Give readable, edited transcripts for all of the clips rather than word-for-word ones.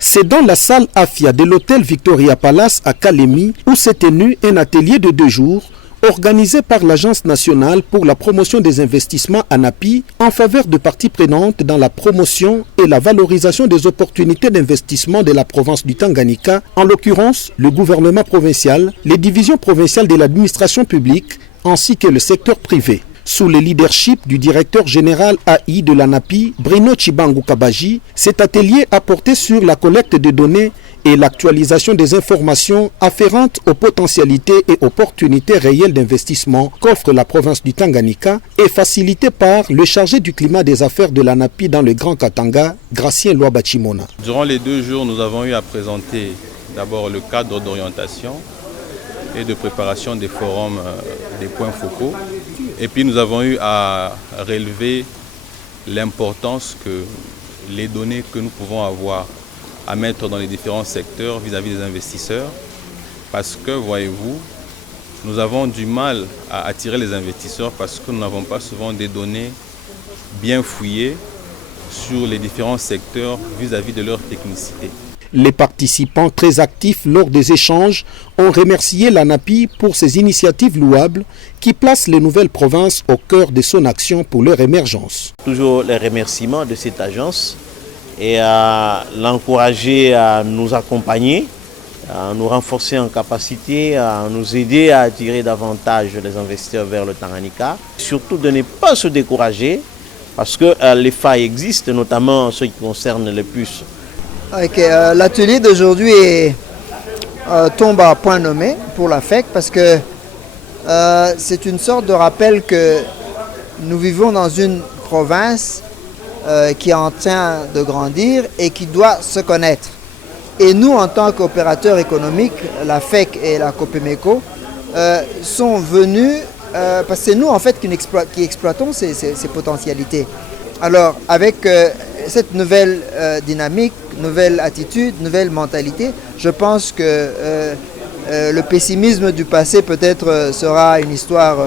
C'est dans la salle Afia de l'hôtel Victoria Palace à Kalemi où s'est tenu un atelier de 2 jours organisé par l'Agence nationale pour la promotion des investissements ANAPI en faveur de parties prenantes dans la promotion et la valorisation des opportunités d'investissement de la province du Tanganyika, en l'occurrence le gouvernement provincial, les divisions provinciales de l'administration publique ainsi que le secteur privé. Sous le leadership du directeur général AI de l'ANAPI, Bruno Chibangu Kabaji, cet atelier a porté sur la collecte de données et l'actualisation des informations afférentes aux potentialités et opportunités réelles d'investissement qu'offre la province du Tanganyika et facilité par le chargé du climat des affaires de l'ANAPI dans le Grand Katanga, Gracien Loabachimona. Durant les 2 jours, nous avons eu à présenter d'abord le cadre d'orientation et de préparation des forums, des points focaux. Et puis nous avons eu à relever l'importance que les données que nous pouvons avoir à mettre dans les différents secteurs vis-à-vis des investisseurs. Parce que, voyez-vous, nous avons du mal à attirer les investisseurs parce que nous n'avons pas souvent des données bien fouillées sur les différents secteurs vis-à-vis de leur technicité. Les participants très actifs lors des échanges ont remercié l'ANAPI pour ses initiatives louables qui placent les nouvelles provinces au cœur de son action pour leur émergence. Toujours les remerciements de cette agence et à l'encourager à nous accompagner, à nous renforcer en capacité, à nous aider à attirer davantage les investisseurs vers le Tanganyika. Surtout de ne pas se décourager parce que les failles existent, notamment ceux qui concernent les puces. L'atelier d'aujourd'hui tombe à point nommé pour la FEC parce que c'est une sorte de rappel que nous vivons dans une province qui est en train de grandir et qui doit se connaître. Et nous, en tant qu'opérateurs économiques, la FEC et la Copemeco, sont venus, parce que c'est nous en fait qui exploitons ces potentialités. Alors avec cette nouvelle dynamique, nouvelle attitude, nouvelle mentalité, je pense que le pessimisme du passé peut-être sera une histoire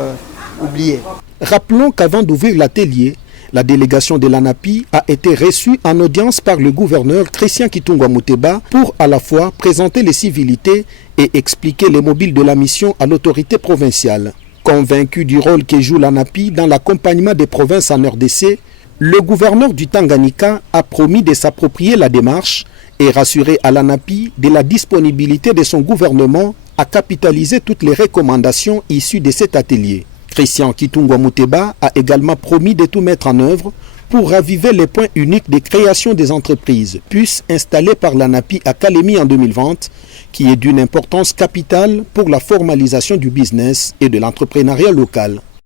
oubliée. Rappelons qu'avant d'ouvrir l'atelier, la délégation de l'ANAPI a été reçue en audience par le gouverneur Christian Kitungwa Muteba pour à la fois présenter les civilités et expliquer les mobiles de la mission à l'autorité provinciale. Convaincu du rôle que joue l'ANAPI dans l'accompagnement des provinces en RDC, le gouverneur du Tanganyika a promis de s'approprier la démarche et rassurer à l'ANAPI de la disponibilité de son gouvernement à capitaliser toutes les recommandations issues de cet atelier. Christian Kitungwa Muteba a également promis de tout mettre en œuvre pour raviver les points uniques de création des entreprises puces installées par l'ANAPI à Kalemi en 2020, qui est d'une importance capitale pour la formalisation du business et de l'entrepreneuriat local.